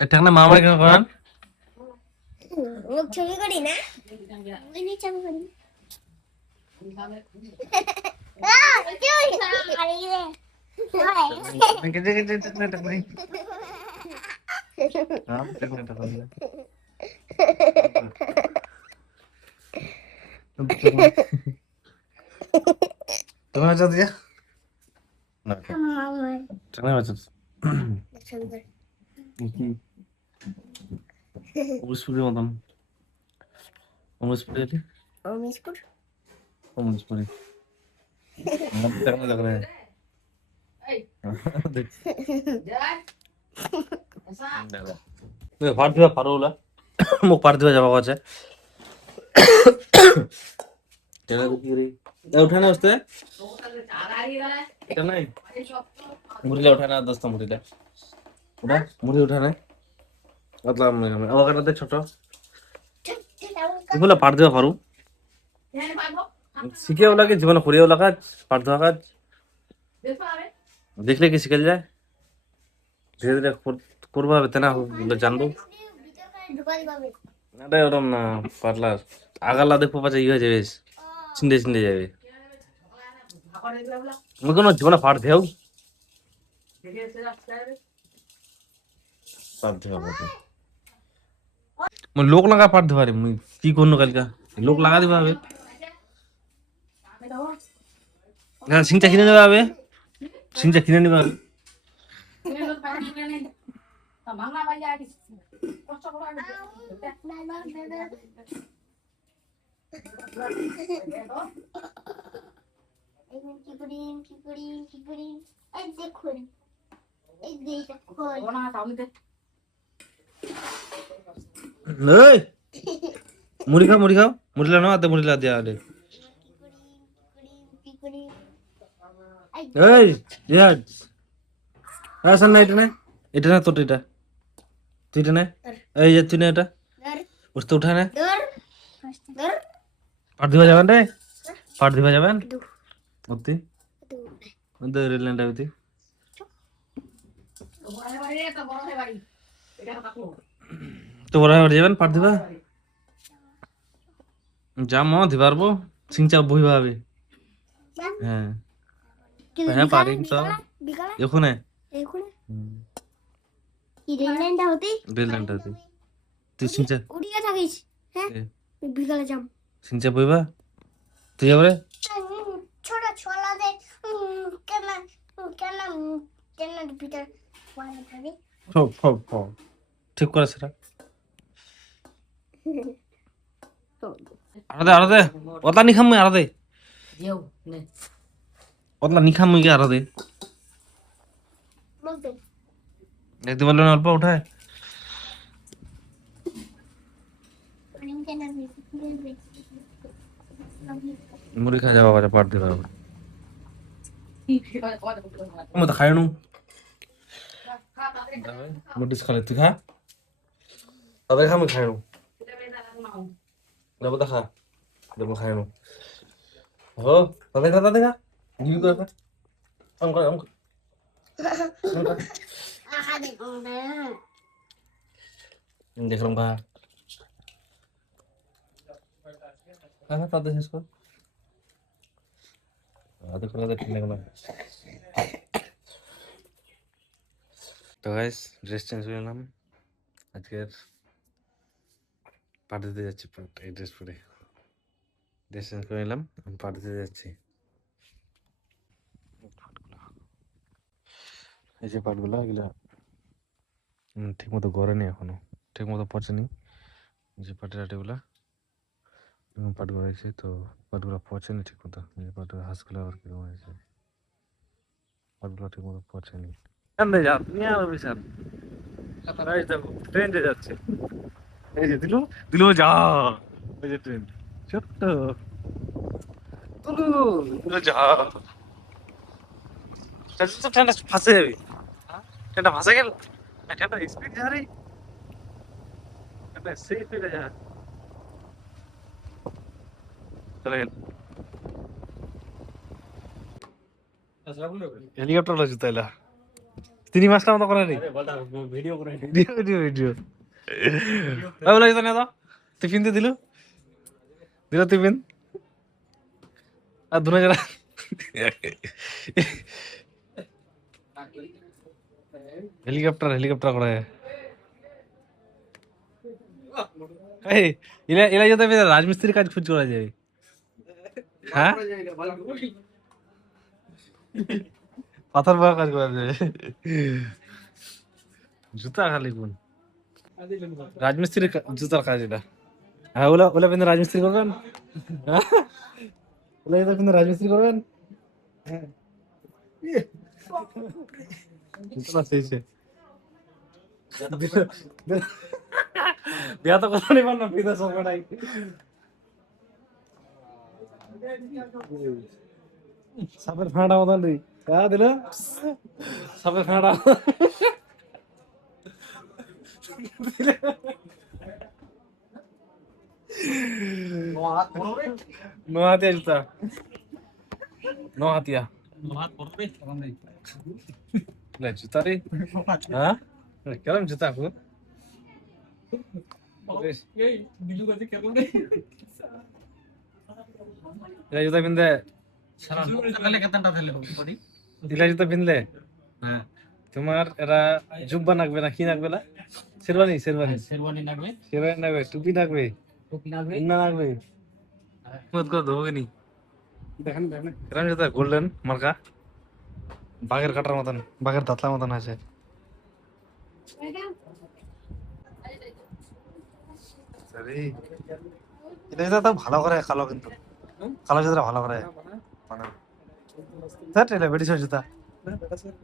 এটা না মামার কেন করেন মুখ ছবি করি না আমি ছবি করি तुम्हें बचा दिया चलने बचा उमरिसपुरी मतन उमरिसपुरी उमरिसपुरी लग रहा है फाड़ दिया फाड़ोला मुख फाड़ दिया जब आवाज है चला देखी रे उठाना उससे चलना है मुरीला उठाना दोस्तों मुरीला उठा मुरी उठाना है मतलब अवकाश दे छोटो बोला फाड़ दिया फाड़ू শিখে ওলা কি জীবনে করিয়া ওলা কাজ পাঠ দেওয়া কাজ দেখলে কি শিখে যায় ধীরে ধীরে করবো হবে তেনা জানবো না ওরম না পাতলা আগালা দেখবো পাচ্ছে ই হয়ে যাবে ছিন্ডে ছিন্ডে যাবে মুই কোনো জীবনে পাঠ দেও পাঠ দেওয়া মুই লোক লাগা পাঠ দেওয়া রে মুই কি করনো কালকা লোক লাগা দিবা হবে সিংটা কিনে নেবে হবে সিংটা কিনে নেবে হবে মুড়ি খাও মুড়িলা না আদে মুড়িলা দেয়া আদে এই ইয়ার আসল না এটা না তোর এটা তুই এটা না এই যে তুই না এটা উঠতে উঠা না পাঠ দিবা যাবেন রে পাঠ দিবা যাবেন অতি রেলেন্ডা হইতে তো বড় হয়ে যাবেন পাঠ দিবা যা মো দিবারবো সিংচা বই ভাবে হ্যাঁ হ্যাঁ পারি তো এখন রেলেন্ডা হতে তুই সিংচা উড়িয়ে থাকিস হ্যাঁ বিকালে যাম সিংচা বইবা তুই যাবে রে ছোট ছোলা দে কেন কেন কেন ভিতর ওয়ালা পাবি ঠিক করে সেটা আরো দে ওটা নি খাম আরো দে ওটা নি খাম কি আরো দে দেখতে পারলো না অল্প উঠায় মুড়ি খা যাবা বাজা পাট দিবা मैं तो खाया नू मुझे खा लेती खा अबे खा मैं खाया नू ना बता खा जब मैं खाया नू हो तब देखा न्यू कर हम देख रहा हूँ कहाँ तब देख इसको आधे कर दे ठीक लगना তো গাইস ড্রেস চেঞ্জ করে নিলাম আজকের পার্টিতে যাচ্ছি এই ড্রেস পরে ড্রেস চেঞ্জ করে নিলাম আমি পার্টিতে যাচ্ছি এই যে পাটগুলো এগুলা ঠিক মতো গড়েনি এখনো ঠিক মতো পচেনি যে পাটিগুলা পাটগুলো হয়েছে তো পাটগুলো পচেনি ঠিক মতো পাটের হাঁসগুলো আবার কিরকম হয়েছে পাটগুলো ঠিক মতো পচেনি ট্রেন যাচ্ছে এই যে দিল যা ওই যে ট্রেন ছোট্ট দিল যা ট্রেনটা ফাঁসে যাবে ট্রেনটা ফাঁসে গেল ট্রেনটা স্পিড যা রে ট্রেনটা সেই স্পিডে যা চলে গেল হেলিকপ্টার লজি তাইলা 3 মাসটা মতো করে নি ভিডিও করে ভিডিও ভিডিও ভিডিও ওই বলে জানি তো টিফিন দিয়ে দিল টিফিন আর দুনা যারা হেলিকপ্টার করে এই ইলা ইলা যেতে রাজমিস্ত্রির কাজ খুঁজ করা যায় হ্যাঁ পাথর বাড়া কাজ করা যায় জুতা খালি কোন রাজমিস্ত্রির জুতার কাজ এটা হ্যাঁ ওলা ওলা কিন্তু রাজমিস্ত্রি করবেন হ্যাঁ? ওলা কিন্তু রাজমিস্ত্রি করবেন জুতা সেই বিয়া তো কথা নেই না বিদেশ সরকারাই সাপের ফাঁড়া মতন রে হ্যাঁ দিল সাপের ফাঁড়া নো হাতিয়া জুতা নো হাতিয়া জুতা রে হ্যাঁ কেরম জুতা আপু জুতা পিনলে দিলা জুতা পিনলে তোমার এরা জুব্বা নাকবে না কি নাকবে না শেরওয়ানি শেরওয়ানি শেরওয়ানি লাগবে শেরওয়ানি নাকবে টুপি নাকবে টুপি লাগবে না নাকবে মত করে ধোবে নি দেখেন দেখেন এরকম জুতা গোল্ডেন মার্কা বাঘের কাটার মতন বাঘের দাঁতলা মতন আছে এটা জুতা তো ভালো করে কালো কিন্তু কালো জুতা ভালো করে স্যার এটা ব্রিটিশের জুতা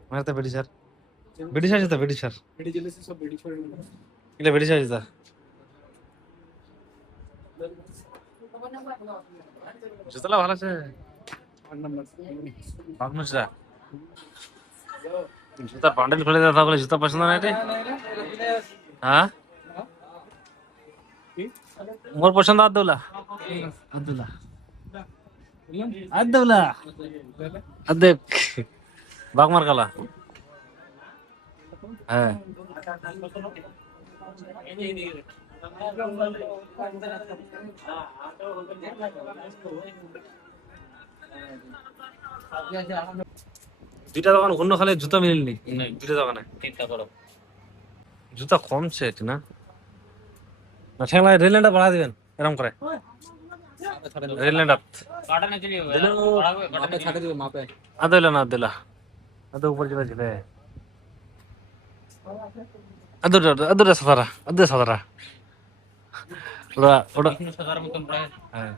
আমার তো ব্রিটিশের জুতা ব্রিটিশের এটা ব্রিটিশের জুতা জুতালা ভালো আছে ভাবনা জুতা জুতার বান্ডেল খুলে দেওয়া বলে জুতা পছন্দ না এটা হ্যাঁ মোর পছন্দ আব্দুল্লাহ আব্দুল্লাহ আব্দুল্লাহ আদেক বাগমার কালা হ্যাঁ দুইটা দোকান অন্য খালে জুতা মিলনি দুইটা দোকানে জুতা কমছে না না ঠেংলা রেলল্যান্ডটা বাড়া দিবেন এরকম করে রেলল্যান্ড আদলা না আদলা আদ উপর যাবে ঝিলে আদুরা আদুরা সাদারা আদুরা সাদারা ওরা ওটা হ্যাঁ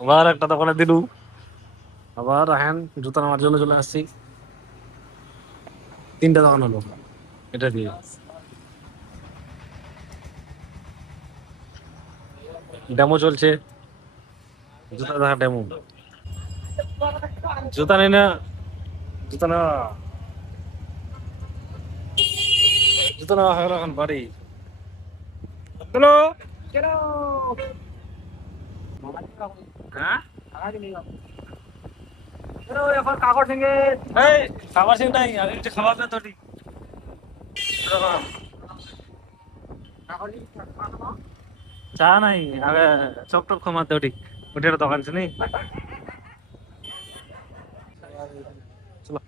আবার একটা দোকানে দিলু আবার এখন জুতা নেওয়ার জন্য চলে আসছি 3টা দোকান হলো এটা দিয়ে ডেমো চলছে জুতা দেখা ডেমো জুতা নেই না জুতা নেওয়া জুতা নেওয়া হয়ে গেল এখন বাড়ি চলো হ্যাঁ কাগজ সিং কাগজ সিং নাই আগে একটু খাওয়া দে তোটি চা নাই আগে চপ টপ খামাতে ওটি ওটার দোকান আছে নেই চলো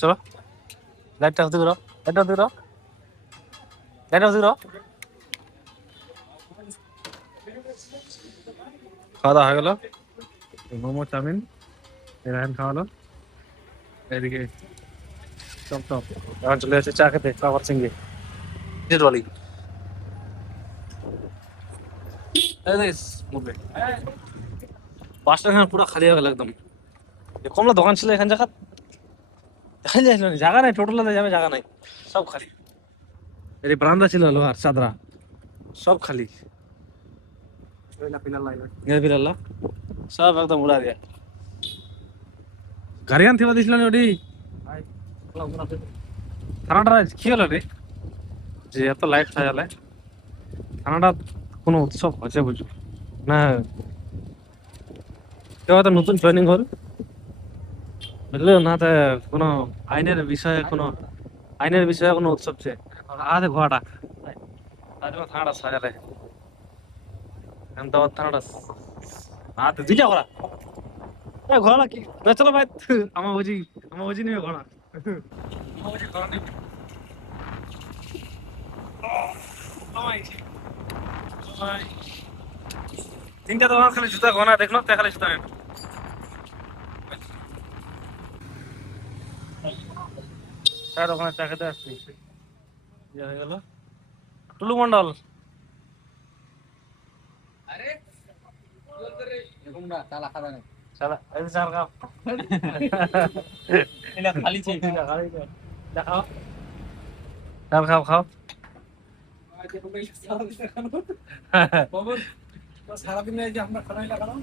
চলো লাইটটা হতে করো লাইটটা হতে করো লাইটটা হতে করো খাওয়া দাওয়া হয়ে গেল মোমো চাউমিন এরান খাওয়ালো এদিকে চপ টপ এখন চলে যাচ্ছে চা খেতে কাগজ সিংহে জেটওয়ালি বাসটা এখানে পুরো খালি হয়ে গেল একদম কমলা দোকান ছিল এখানে জায়গা দেখা যাচ্ছিল না জায়গা নাই টোটাল যাবে জায়গা নাই সব খালি এই বারান্দা ছিল লোহার চাদরা সব খালি সব একদম উড়া দিয়া গাড়ি আন থিবা দিছিল না ওটি থানাটা কি হলো রে যে এত লাইট সাজালে থানাটা কোনো উৎসব হচ্ছে বুঝো না কেউ হয়তো নতুন জয়েনিং হল বুঝলে না তো কোনো আইনের বিষয়ে কোনো উৎসব চেয়ে আধে ঘোড়াটা তাজমা থানাটা সাজালে আহমেদাবাদ থানাটা আধে দুইটা ঘোড়া ঘোড়া কি না চলো ভাই আমার বুঝি নিবে ঘোড়া আমার বুঝি ঘোড়া নিবে তিনটা দোকান খালি জুতা গোনা দেখলো তে খালি জুতা নেই চার ওখানে চা খেতে আসছি ইয়ে হয়ে গেল টুলু মন্ডল এরকম না তালা খাবে না চলা এই চার কাপ এটা খালি ছিল দেখাও চার খাও খাও সারাদিন এই যে আমরা খানাই লাগালাম